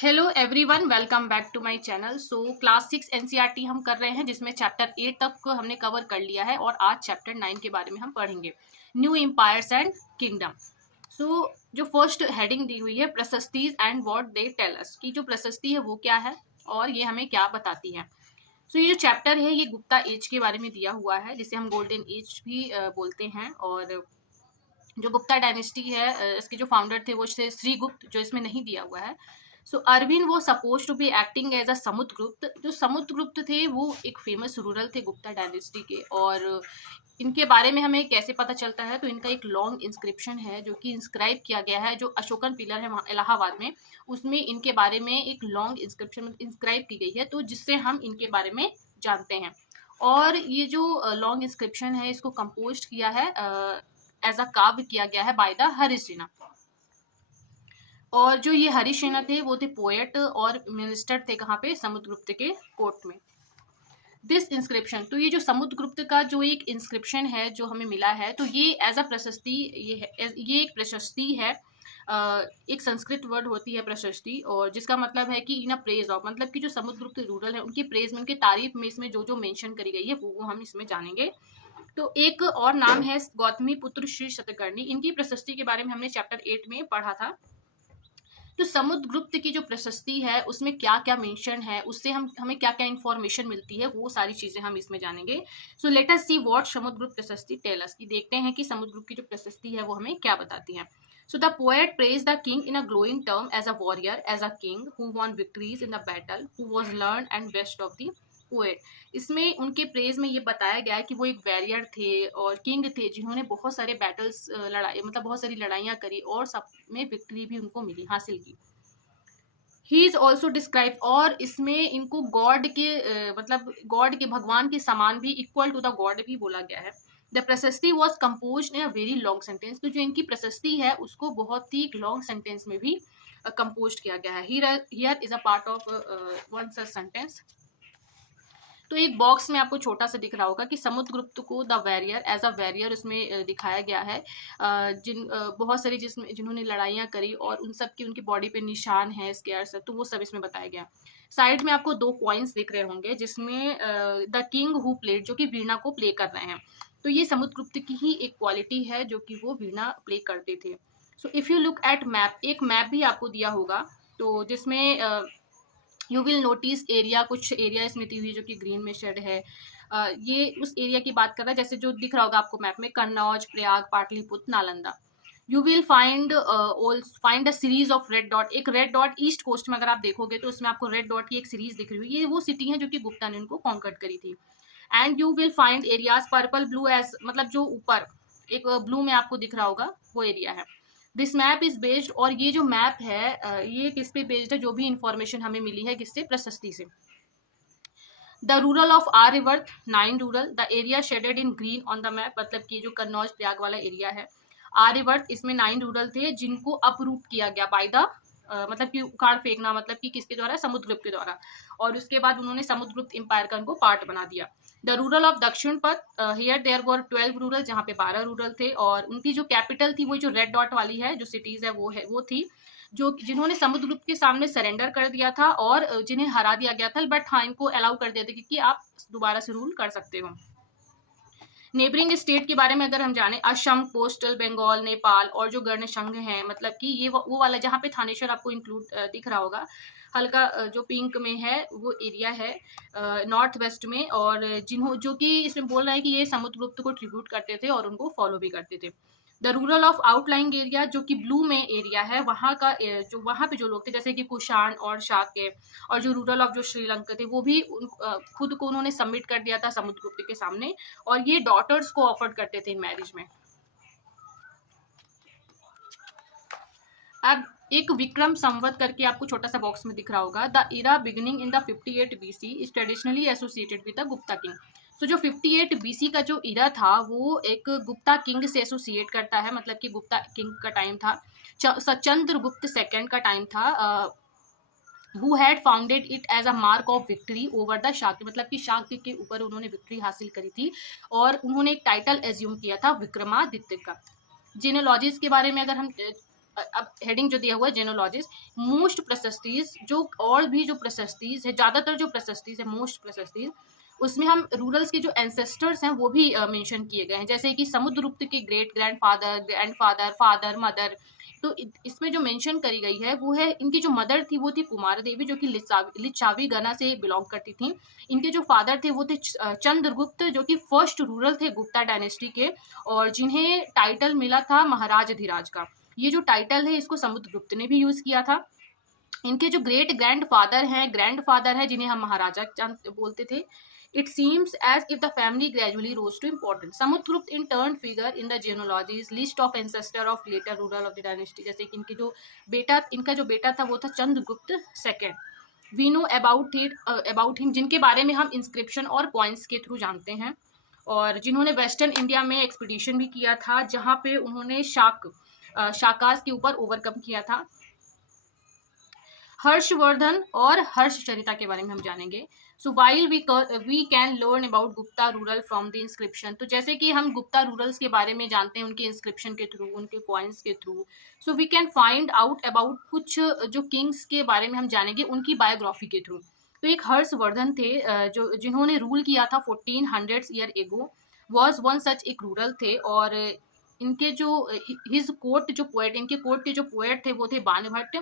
Hello everyone, welcome back to my channel. So class 6 NCERT हम कर रहे हैं, जिसमें चैप्टर 8 तक को हमने कवर कर लिया है और आज चैप्टर 9 के बारे में हम पढ़ेंगे, new empires and kingdom. So जो फर्स्ट हेडिंग दी हुई है, प्रशस्तीज and what they tell us, की जो प्रशस्ति है वो क्या है और ये हमें क्या बताती है। सो ये जो चैप्टर है ये गुप्ता एज के बारे में दिया हुआ है, जिसे हम गोल्डन एज भी बोलते हैं। और जो गुप्ता डायनेस्टी है, इसके जो फाउंडर थे वो थे श्रीगुप्त, जो इसमें नहीं दिया हुआ है। सो अरविंद वो suppose to be acting as a Samudragupta. जो समुद्रगुप्त थे वो एक फेमस रूरल थे गुप्ता डायनेस्टी के। और इनके बारे में हमें कैसे पता चलता है, तो इनका एक लॉन्ग इंस्क्रिप्शन है जो कि इंस्क्राइब किया गया है, जो अशोकन पिलर है वहाँ इलाहाबाद में, उसमें इनके बारे में एक लॉन्ग इंस्क्रिप्शन इंस्क्राइब की गई है, तो जिससे हम इनके बारे में जानते हैं। और ये जो लॉन्ग इंस्क्रिप्शन है इसको कंपोज किया है, एज अ काव्य किया गया है बाय द हरिसेना। और जो ये हरिसेना थे वो थे पोएट और मिनिस्टर थे कहाँ पे, समुद्रगुप्त के कोर्ट में। दिस इंस्क्रिप्शन, तो ये जो समुद्रगुप्त का जो एक इंस्क्रिप्शन है जो हमें मिला है, तो ये एज अ प्रशस्ति, ये एक प्रशस्ति है। एक संस्कृत वर्ड होती है प्रशस्ति, और जिसका मतलब है कि इन अ प्रेज ऑफ, मतलब कि जो समुद्रगुप्त रूरल है उनकी प्रेज में, उनकी तारीफ में इसमें जो जो मेंशन करी गई है वो हम इसमें जानेंगे। तो एक और नाम है गौतमी पुत्र श्री शतकर्णी। इनकी प्रशस्ति के बारे में हमने चैप्टर 8 में पढ़ा था। तो समुद्रगुप्त की जो प्रशस्ति है उसमें क्या क्या मेंशन है, उससे हमें क्या क्या इन्फॉर्मेशन मिलती है, वो सारी चीजें हम इसमें जानेंगे। So let us see what Samudragupta प्रशस्ति टेल अस, की देखते हैं कि समुद्रगुप्त की जो प्रशस्ति है वो हमें क्या बताती है। So the poet praise the king in a glowing term as a warrior, as a king who won victories in the battle, who was learn and best of the poet. इसमें उनके प्रेज में ये बताया गया है कि वो एक वॉरियर थे और किंग थे, जिन्होंने बहुत सारे बैटल्स लड़ाई, मतलब बहुत सारी लड़ाइयाँ करी और सब में विक्ट्री भी उनको मिली, हासिल की। ही इज ऑल्सो डिस्क्राइब, और इसमें इनको गॉड के मतलब गॉड के, भगवान के समान भी, इक्वल टू द गॉड भी बोला गया है। द प्रशस्ति was compose in a very long sentence, तो जो इनकी प्रशस्ति है उसको बहुत ही लॉन्ग सेंटेंस में भी कंपोज किया गया है। Here is a part of one such sentence. तो एक बॉक्स में आपको छोटा सा दिख रहा होगा कि समुद्रगुप्त को the warrior, as a warrior उसमें दिखाया गया है। बहुत सारी जिन्होंने लड़ाइयाँ करी और उन सब की उनकी बॉडी पे निशान है, स्केयर्स है, तो वो सब इसमें बताया गया। साइड में आपको 2 कॉइन्स दिख रहे होंगे, जिसमें द किंग हु प्लेड, जो कि वीणा को प्ले कर रहे हैं। तो ये समुद्रगुप्त की ही एक क्वालिटी है जो कि वो वीणा प्ले करते थे। So if you look at map, एक मैप भी आपको दिया होगा, तो जिसमें यू विल नोटिस एरिया, कुछ एरिया इसमें दी हुई है जो कि ग्रीन में शेड है। ये उस एरिया की बात कर रहा है, जैसे जो दिख रहा होगा आपको मैप में, Kannauj, Prayag, Pataliputra, Nalanda. You will find a series of red dot, एक रेड डॉट ईस्ट कोस्ट में अगर आप देखोगे तो उसमें आपको रेड डॉट की एक सीरीज दिख रही है, ये वो सिटी है जो कि गुप्ता ने उनको कॉन्कर्ड करी थी। And you will find areas purple blue, as मतलब जो ऊपर एक ब्लू में आपको दिख रहा होगा वो एरिया है। दिस मैप इज बेस्ड, और ये जो मैप है ये किस पे बेस्ड है, जो भी इंफॉर्मेशन हमें मिली है किससे, प्रशस्ति से। The ruler of Aryavarta 9 ruler, the area shaded in green on the map, मतलब कि जो कन्नौज प्रयाग वाला एरिया है, आर्यवर्त, इसमें 9 रूरल थे जिनको अपरूट किया गया बाय द मतलब कि उखाड़ फेंकना, मतलब कि किसके द्वारा, समुद्रगुप्त के द्वारा। और उसके बाद उन्होंने समुद्रगुप्त एम्पायर का उनको पार्ट बना दिया। द रूरल ऑफ दक्षिण पथ, हियर देयर वर 12 रूरल, जहाँ पे 12 रूरल थे, और उनकी जो कैपिटल थी वो जो रेड डॉट वाली है जो सिटीज है वो थी, जो जिन्होंने समुद्रगुप्त के सामने सरेंडर कर दिया था और जिन्हें हरा दिया गया था, बट हाँ इनको अलाउ कर दिया था क्योंकि आप दोबारा से रूल कर सकते हो। नेबरिंग स्टेट के बारे में अगर हम जाने, असम, कोस्टल बंगाल, नेपाल, और जो गणशंघ है, मतलब कि ये वो वाला जहाँ पे थानेश्वर आपको इंक्लूड दिख रहा होगा, हल्का जो पिंक में है वो एरिया है नॉर्थ वेस्ट में, और जो कि इसमें बोल रहा है कि ये समुद्रगुप्त को ट्रिब्यूट करते थे और उनको फॉलो भी करते थे। द रूरल ऑफ आउटलाइंग एरिया, जो कि ब्लू में एरिया है, वहाँ का जो वहाँ पे जो लोग थे, जैसे कि कुषाण और शाक्य, और जो रूरल ऑफ जो श्रीलंका थे, वो भी खुद को उन्होंने सबमिट कर दिया था समुद्रगुप्त के सामने, और ये डॉटर्स को ऑफर करते थे मैरिज में। अब एक विक्रम संवत करके आपको छोटा सा बॉक्स में दिख रहा होगा, the era beginning in the 58 BC is traditionally associated with the Gupta king. So जो 58 BC का जो इरा था वो एक गुप्ता किंग से एसोसिएट करता है, मतलब कि गुप्ता किंग का टाइम था, चंद्रगुप्त सेकंड का टाइम था, who had founded it as a mark of victory over the Shakya, मतलब कि शाक्य के ऊपर उन्होंने विक्ट्री हासिल करी थी, और उन्होंने एक टाइटल एज्यूम किया था विक्रमादित्य का। जीनेलॉजीज के बारे में अगर हम अब हेडिंग जो दिया हुआ है जेनोलॉजीज, मोस्ट प्रशस्तीज, जो और भी जो प्रशस्तीज है, ज़्यादातर जो प्रशस्तीज है मोस्ट प्रशस्तीज, उसमें हम रूरल्स के जो एंसेस्टर्स हैं वो भी मेंशन किए गए हैं, जैसे कि समुद्रगुप्त के ग्रेट ग्रैंडफादर, फादर, मदर। तो इसमें जो मेंशन करी गई है वो है, इनकी जो मदर थी वो थी कुमार देवी, जो कि लिच्छावी गना से बिलोंग करती थी। इनके जो फादर थे वो थे चंद्रगुप्त, जो कि फर्स्ट रूरल थे गुप्ता डायनेस्टी के, और जिन्हें टाइटल मिला था महाराज अधिराज का। ये जो टाइटल है इसको समुद्रगुप्त ने भी यूज किया था। इनके जो ग्रैंडफादर है जिन्हें हम महाराजा बोलते थे। It seems as if the family gradually rose to importance. Samudgupta in turn figure in the genealogies list of ancestor of later ruler of the dynasty. जैसे कि इनका जो बेटा था वो था Chandragupta second. We know about him, जिनके बारे में हम इंस्क्रिप्शन और कॉइन्स के थ्रू जानते हैं, और जिन्होंने वेस्टर्न इंडिया में एक्सपीडिशन भी किया था, जहाँ पे उन्होंने शाकास के ऊपर ओवरकम किया था। हर्षवर्धन और हर्षचरिता के बारे में हम जानेंगे। So while we can learn about Gupta ruler from the inscription, तो जैसे कि हम गुप्ता रूरल्स के बारे में जानते हैं उनके इंस्क्रिप्शन के थ्रू, उनके कॉइन्स के through, so we can find out about कुछ जो किंग्स के बारे में हम जानेंगे उनकी बायोग्राफी के थ्रू। तो एक हर्षवर्धन थे जो जिन्होंने रूल किया था 1400 year ago, was one such एक रूरल थे, और इनके जो हिज कोर्ट जो पोएट, इनके कोर्ट के जो पोएट थे वो थे बाणभट्ट,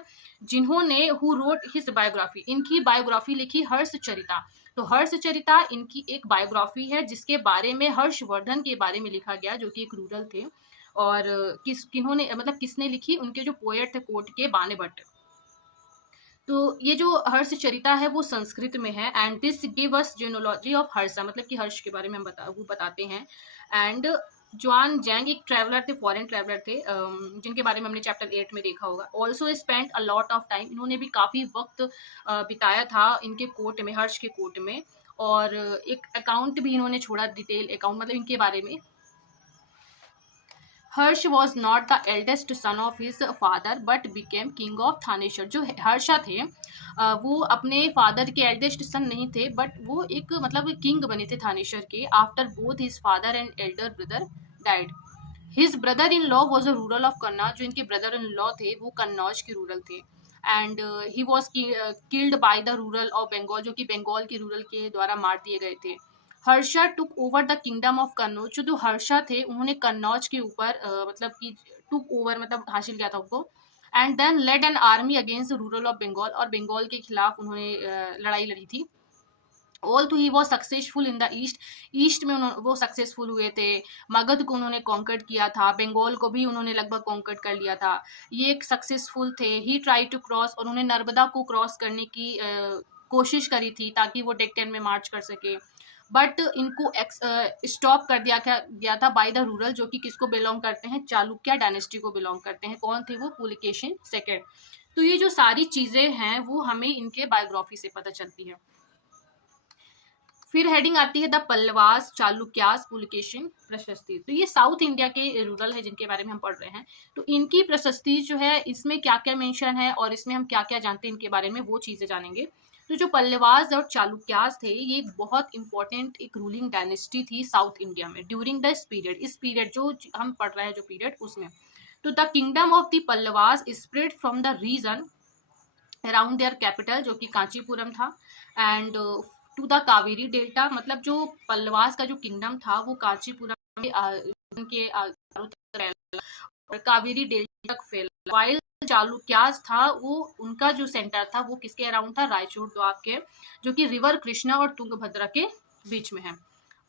जिन्होंने हु रोट हिज बायोग्राफी, इनकी बायोग्राफी लिखी हर्षचरिता। तो हर्षचरिता इनकी एक बायोग्राफी है जिसके बारे में हर्षवर्धन के बारे में लिखा गया, जो कि एक रूरल थे, और किसने लिखी, उनके जो पोएट थे कोर्ट के बाणभट्ट। तो ये जो हर्षचरिता है वो संस्कृत में है, and this give us genealogy of Harsha, मतलब कि हर्ष के बारे में हम बताते हैं। एंड ज्वान जैंग एक ट्रैवलर थे, फॉरेन ट्रैवलर थे, जिनके बारे में हमने चैप्टर 8 में देखा होगा। Also spend a lot of time, इन्होंने भी काफ़ी वक्त बिताया था इनके कोर्ट में, हर्ष के कोर्ट में, और एक अकाउंट भी इन्होंने छोड़ा, डिटेल अकाउंट, मतलब इनके बारे में। Harsha was not the eldest son of his father but became king of Thaneshwar. जो हर्षा थे वो अपने फादर के एल्डेस्ट सन नहीं थे, बट वो एक मतलब किंग बने थे थानेश्वर के, after both his father and Elder brother died. His brother in law was a rural of Kannauj, जो इनके ब्रदर इन लॉ थे वो कन्नौज के रूरल थे। And he was killed by the ruler of Bengal, जो कि बंगाल के रूरल के द्वारा मार दिए गए थे। Harsha took over the kingdom of Kannauj, जो हर्षा थे उन्होंने कन्नौज के ऊपर मतलब कि टुक ओवर मतलब हासिल किया था उनको। And then led an army against ruler of Bengal, और बंगाल के खिलाफ उन्होंने लड़ाई लड़ी थी। ऑल तो he was successful in the east में वो सक्सेसफुल हुए थे। मगध को उन्होंने कॉन्कर्ड किया था, बंगाल को भी उन्होंने लगभग कॉन्कर्ड कर लिया था, ये एक सक्सेसफुल थे। ही ट्राई टू क्रॉस, और उन्होंने नर्मदा को क्रॉस करने की कोशिश करी थी ताकि वो डेक्कन में मार्च कर सके, बट इनको स्टॉप कर दिया गया था बाय द रूरल, जो कि किसको बिलोंग करते हैं, चालुक्य डायनेस्टी को बिलोंग करते हैं। कौन थे वो, पुलकेशिन सेकेंड। तो ये जो सारी चीजें हैं वो हमें इनके बायोग्राफी से पता चलती है। फिर हेडिंग आती है द पल्लवास, चालुक्यास, पुलकेशिन प्रशस्ति। तो ये साउथ इंडिया के रूरल है जिनके बारे में हम पढ़ रहे हैं। तो इनकी प्रशस्ति जो है इसमें क्या क्या मेंशन है और इसमें हम क्या क्या जानते हैं इनके बारे में, वो चीजें जानेंगे। तो जो पल्लवास और चालुक्यास थे ये एक बहुत इंपॉर्टेंट एक रूलिंग डायनेस्टी थी साउथ इंडिया में ड्यूरिंग द पीरियड, इस पीरियड जो हम पढ़ रहे हैं जो पीरियड उसमें। तो the kingdom of the Pallavas spread from the region around their capital, जो कि कांचीपुरम था, and to the Kaveri delta, मतलब जो पल्लवास का जो किंगडम था वो कांचीपुरम के और कावेरी डेल्टा तक फैला। वाइल चालुक्यास था वो उनका जो सेंटर था वो किसके अराउंड था, रायचूर द्वाब के, जो कि रिवर कृष्णा और तुंगभद्रा के बीच में है।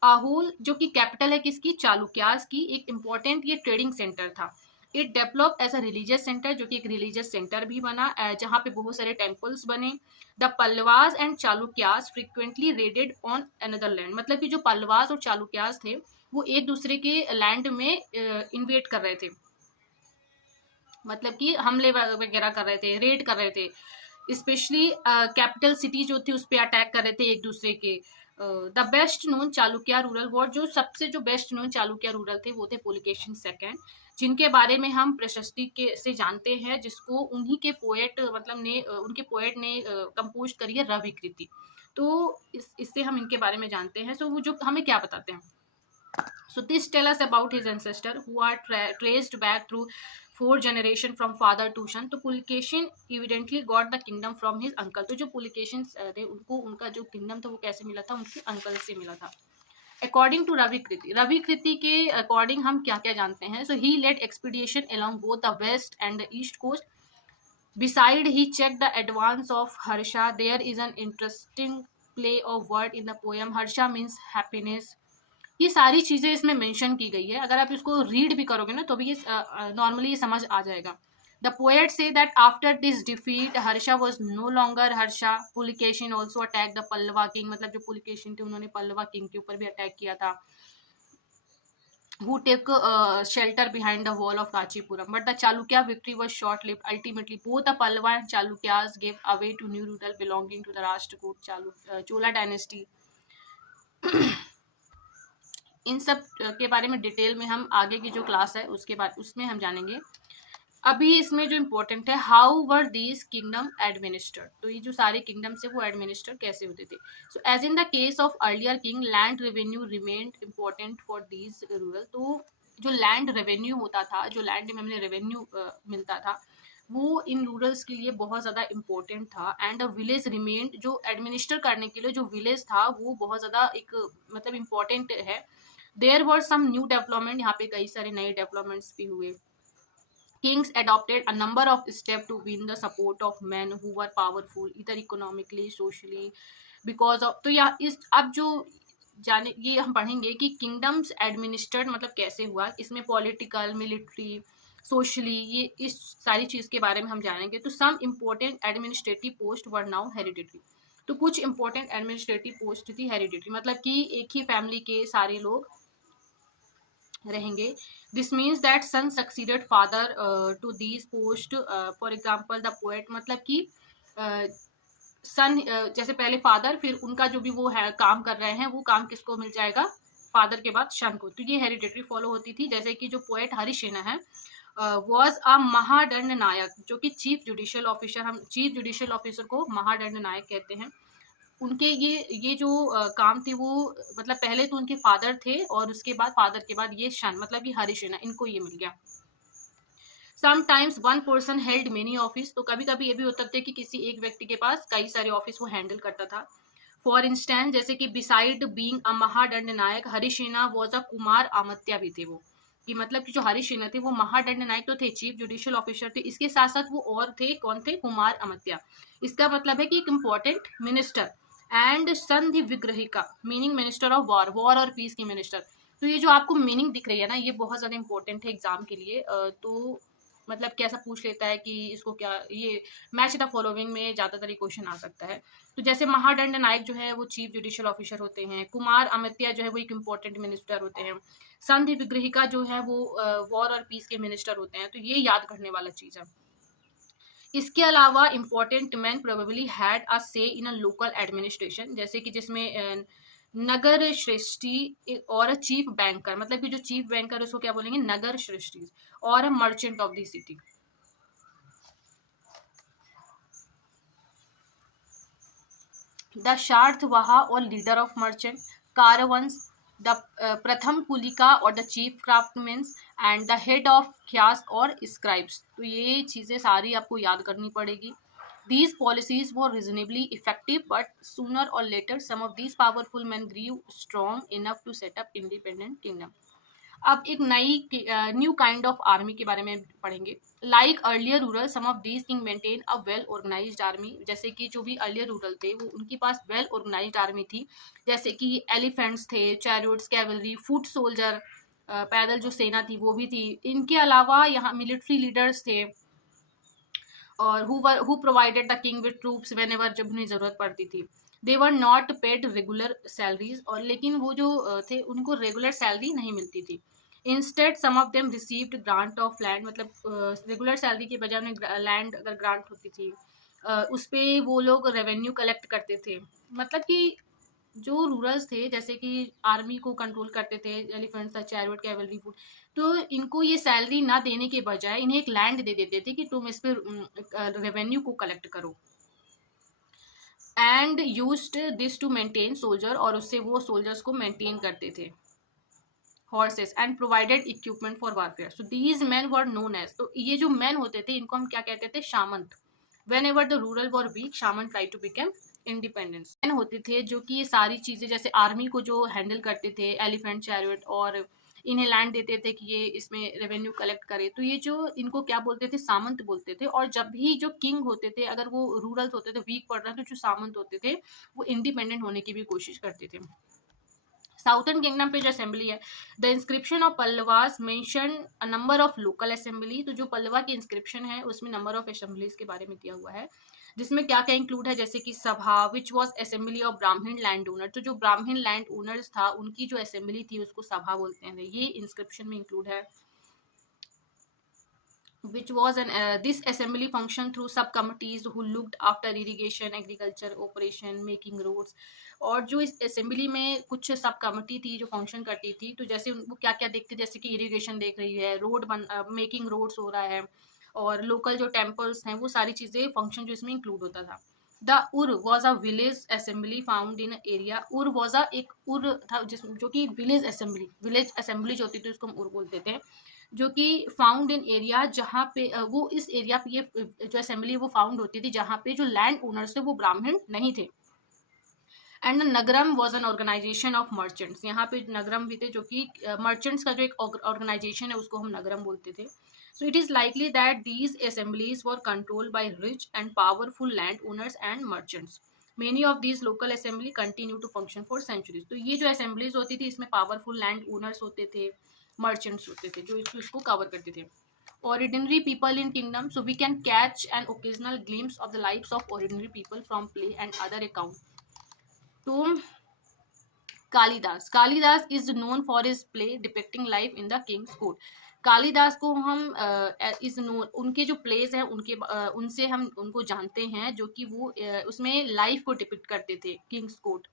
आहुल जो कि कैपिटल है किसकी, चालुक्यास की, एक इम्पोर्टेंट ये ट्रेडिंग सेंटर था। It develop as a religious centre, जो कि एक रिलीजियस सेंटर भी बना, जहाँ पे बहुत सारे टेम्पल्स बने। The Pallavas and Chalukyas frequently raided on another land, मतलब कि जो पल्लवास और चालुक्यास थे वो एक दूसरे के लैंड में इन्वेट कर रहे थे, मतलब कि हमले वगैरह कर रहे थे, रेड कर रहे थे, स्पेशली कैपिटल सिटी जो थी उस पर अटैक कर रहे थे एक दूसरे के। The best known Chalukya rural war, जो सबसे जो बेस्ट नोन चालुक्य रूरल थे वो थे पुलकेशिन सेकेंड, जिनके बारे में हम प्रशस्ति के से जानते हैं, जिसको उन्हीं के पोएट मतलब ने उनके पोएट ने कंपोज करी है रविकृति। तो इससे हम इनके बारे में जानते हैं। सो वो जो हमें क्या बताते हैं, so this tell us about his ancestor who are traced back through 4 generation from father to son. तो Pulakeshin evidently got the kingdom from his uncle. तो जो पुलकेशिन थे उनको उनका जो किंगडम था वो कैसे मिला था, उनके अंकल से मिला था। अकॉर्डिंग टू रविकृति, रविकृति के अकॉर्डिंग हम क्या क्या जानते हैं। So he led expedition along both the west and the east coast. Beside he check the advance of Harsha. There is an interesting play of word in the poem. Harsha means happiness. ये सारी चीजें इसमें mention की गई है। अगर आप इसको रीड भी करोगे ना तो भी ये नॉर्मली ये समझ आ जाएगा। The poet say that after this defeat, Harsha was no longer Harsha. Pulikeshin also attacked the Pallava king. मतलब जो पुलिकेशिन थे उन्होंने पल्लवा किंग के ऊपर भी अटैक किया था। Who took shelter behind the wall of Kachipuram. But the Chalukya victory was short-lived. Ultimately, both the Pallava and Chalukyas gave away to new rulers belonging to the Rashtrakoot Chola dynasty. इन सब के बारे में detail में हम आगे की जो class है उसके बाद उसमें हम जानेंगे। अभी इसमें जो इम्पोर्टेंट है, how were these kingdom administered. तो ये जो सारे किंगडम से वो एडमिनिस्टर कैसे होते थे। So as in the case of earlier king, land revenue remained important for these ruler. तो जो लैंड रेवेन्यू होता था, जो लैंड में हमें रेवेन्यू मिलता था, वो इन रूरल्स के लिए बहुत ज़्यादा इम्पोर्टेंट था। एंड विलेज रिमेन्ड, जो एडमिनिस्टर करने के लिए जो विलेज था वो बहुत ज़्यादा एक मतलब इम्पोर्टेंट है। There were some new development, यहाँ पे कई सारे नए डेवलपमेंट्स भी हुए। Kings adopted a number of steps to win the support of men who were powerful, either economically, socially, because of। तो या इस अब जो जाने ये हम पढ़ेंगे कि किंगडम्स एडमिनिस्ट्रेड मतलब कैसे हुआ, इसमें पॉलिटिकल, मिलिट्री, सोशली, ये इस सारी चीज़ के बारे में हम जानेंगे। तो some important administrative post were now hereditary. तो कुछ इंपॉर्टेंट एडमिनिस्ट्रेटिव पोस्ट थी हेरिडिटरी, मतलब कि एक ही फैमिली के सारे लोग रहेंगे। This means that son succeeded father to these post. For example the poet, मतलब कि सन जैसे पहले फादर, फिर उनका जो भी वो है काम कर रहे हैं वो काम किसको मिल जाएगा, फादर के बाद सन को। तो ये हेरिडिटरी फॉलो होती थी। जैसे कि जो पोएट हरिसेना है वॉज अ महादंड नायक, जो कि चीफ जुडिशियल ऑफिसर, हम चीफ जुडिशियल ऑफिसर को महादंड नायक कहते हैं। उनके ये जो काम थे वो मतलब पहले तो उनके फादर थे और उसके बाद फादर के बाद ये शन मतलब कि हरिसेना, इनको ये मिल गया। Sometimes one person held many office. तो कभी कभी ये भी होता था कि किसी एक व्यक्ति के पास कई सारे ऑफिस वो हैंडल करता था। फॉर इंस्टेंस, जैसे कि beside being a mahadanda nayaka, Harisena was a kumar amatya भी थे वो, कि मतलब कि जो हरिसेना थे वो महादंड नायक तो थे, चीफ जुडिशियल ऑफिसर थे, इसके साथ साथ वो और थे, कौन थे, कुमार अमात्या। इसका मतलब है कि एक important minister. And sandhi vigrahika, meaning minister of war, war और पीस की मिनिस्टर। तो ये जो आपको मीनिंग दिख रही है ना, ये बहुत ज़्यादा इंपॉर्टेंट है एग्जाम के लिए। तो मतलब कैसा पूछ लेता है कि इसको क्या, ये मैच द फॉलोइंग में ज़्यादातर क्वेश्चन आ सकता है। तो जैसे महादंड नायक जो है वो चीफ जुडिशियल ऑफिसर होते हैं, कुमार अमात्या जो है वो एक इम्पॉर्टेंट मिनिस्टर होते हैं, संधि विग्रहिका जो है वो वॉर और पीस के मिनिस्टर होते हैं। तो ये याद करने वाला चीज़ है। इसके अलावा important man probably had a से इन अ लोकल एडमिनिस्ट्रेशन, जैसे कि जिसमें नगर श्रेष्ठी और चीफ बैंकर, मतलब कि जो चीफ बैंकर उसको क्या बोलेंगे, nagar shreshthi, or merchant of the city. The sarthavaha or leader of merchant, caravans, the prathama kulika or the chief craftsmans, and the head of ख्यास और स्क्राइब्स। तो ये चीज़ें सारी आपको याद करनी पड़ेगी। These policies were reasonably effective, but sooner or later, some of these powerful men grew strong enough to set up independent kingdom. अब एक नई न्यू काइंड ऑफ आर्मी के बारे में पढ़ेंगे। Like earlier ruler, some of these king maintain a well organised army. जैसे कि जो भी अर्लियर रूरल थे वो उनके पास वेल ऑर्गेनाइज्ड आर्मी थी, जैसे कि एलिफेंट्स थे, चैरियट्स, कैवलरी, फुट सोल्जर, पैदल जो सेना थी वो भी थी। इनके अलावा यहाँ मिलिट्री लीडर्स थे, और who provided the king with troops whenever, जब उन्हें ज़रूरत पड़ती थी। they were not paid regular salaries, और लेकिन वो जो थे उनको रेगुलर सैलरी नहीं मिलती थी। Instead some of them received grant of land, मतलब रेगुलर सैलरी के बजाय उन्हें लैंड अगर ग्रांट होती थी उस पर वो लोग रेवेन्यू कलेक्ट करते थे। मतलब कि जो रूरल्स थे जैसे कि आर्मी को कंट्रोल करते थे, एलिफेंट्स, चैरियट, कैवलरी, फुट, तो इनको ये सैलरी ना देने के बजाय इन्हें एक लैंड दे देते थे कि तुम इस पर रेवेन्यू को कलेक्ट करो। And used this to maintain soldier, और उससे वो सोल्जर्स को मेंटेन करते थे। horses and provided equipment for warfare. So these men were known as, तो ये जो men होते थे इनको हम क्या कहते थे, शामंत. Whenever the rural were weak, shaman tried to become independence. men होते थे जो कि ये सारी चीजें जैसे आर्मी को जो हैंडल करते थे, एलिफेंट चैरियट, और इन्हें लैंड देते थे कि ये इसमें रेवेन्यू कलेक्ट करे. तो ये जो इनको क्या बोलते थे, सामंत बोलते थे. और जब भी जो किंग होते थे अगर वो रूरल्स होते थे वीक पड़ रहे तो जो सामंत होते थे वो इंडिपेंडेंट होने की भी कोशिश करते थे. साउथर्न किंगडम पे जो असेंबली है, the inscription of Pallavas mention a number of local assembly. तो जो पल्लवा की इंस्क्रिप्शन है उसमें नंबर ऑफ असेंबलीज के बारे में दिया हुआ है, जिसमें क्या क्या इंक्लूड है, जैसे कि सभा विच वॉज असेंबली ऑफ ब्राह्मण लैंड ओनर. तो जो ब्राह्मण लैंड ओनर्स था उनकी जो असेंबली थी उसको सभा बोलते हैं, ये इंस्क्रिप्शन में इंक्लूड है. which was this assembly function through sub committees who looked after irrigation, agriculture, operation, making roads. और जो इस असेंबली में कुछ सब कमिटी थी जो फंक्शन करती थी, तो जैसे उनको क्या क्या देखते, जैसे कि इरिगेशन देख रही है, रोड मेकिंग रोड्स हो रहा है, और लोकल जो टेम्पल्स हैं वो सारी चीज़ें फंक्शन जो इसमें इंक्लूड होता था. द उर was a village assembly found in area. उर वॉज अ एक उर था जो कि विलेज असेंबली जो होती थी उसको हम उर बोलते थे, जो कि फाउंड इन एरिया जहाँ पे वो इस एरिया पे ये जो असेंबली वो फाउंड होती थी जहाँ पे जो लैंड ओनर्स थे वो ब्राह्मण नहीं थे. And nagaram was an organisation of merchants. यहाँ पे नगरम भी थे जो कि मर्चेंट्स का जो एक ऑर्गेनाइजेशन है उसको हम नगरम बोलते थे. So it is likely that these assemblies were controlled by rich and powerful land owners and merchants. Many of these local assembly continue to function for centuries. तो ये जो असेंबलीज होती थी इसमें पावरफुल लैंड ओनर्स होते थे, merchants होते थे जो इसको कवर करते थे. Ordinary people in kingdom, so we can catch an occasional glimpse of the lives of ordinary people from play and other account. तो Kalidas is known for his play depicting life in the Kings court. Kalidas को हम is known, उनके जो place हैं उनसे हम उनको जानते हैं जो कि वो उसमें लाइफ को डिपिक्ट करते थे Kings court.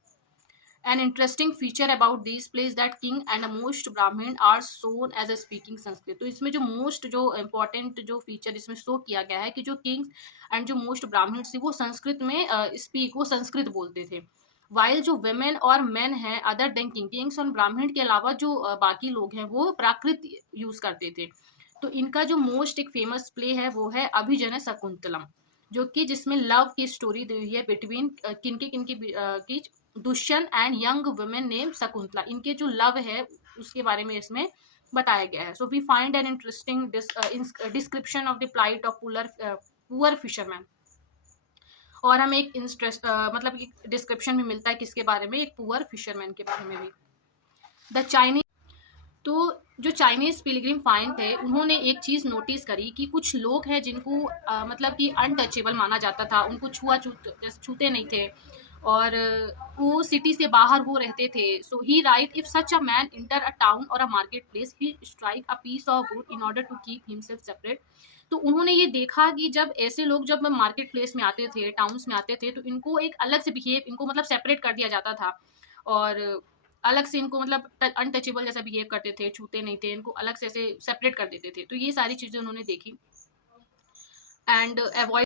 An interesting feature about these plays that king and most ब्राह्मण are shown as a speaking Sanskrit. तो इसमें जो मोस्ट जो इम्पोर्टेंट जो फीचर इसमें शो किया गया है कि जो किंग्स एंड जो मोस्ट ब्राह्मण थे वो संस्कृत में वो संस्कृत बोलते थे. वाइल जो वेमेन और मेन हैं अदर देन किंग्स और ब्राह्मण के अलावा जो बाकी लोग हैं वो प्राकृत यूज करते थे. तो इनका जो मोस्ट एक फेमस प्ले है वो है अभिजन शकुंतलम, जो कि जिसमें लव की स्टोरी दी हुई है बिटवीन किनके की Dushyant and young women name Shakuntala. इनके जो लव है उसके बारे में इसमें बताया गया है. So we find an interesting description of the plight of poor fisherman. और हमें एक मतलब एक डिस्क्रिप्शन भी मिलता है किसके बारे में, एक पुअर फिशरमैन के बारे में भी. द चाइनीज, तो जो चाइनीज पिलग्रिम फाइन थे उन्होंने एक चीज़ नोटिस करी कि कुछ लोग हैं जिनको मतलब कि अनटचेबल माना जाता था, उनको छूते नहीं थे और वो सिटी से बाहर वो रहते थे. So he write, if such a man enter a town or a market place he strike a piece of wood in order to keep himself separate. तो उन्होंने ये देखा कि जब ऐसे लोग जब मार्केट प्लेस में आते थे, टाउन्स में आते थे, तो इनको एक अलग से बिहेव, इनको मतलब सेपरेट कर दिया जाता था और अलग से इनको मतलब अनटचेबल जैसा बिहेव करते थे, छूते नहीं थे, इनको अलग से ऐसे सेपरेट कर देते थे. तो ये सारी चीज़ें उन्होंने देखी. And avoid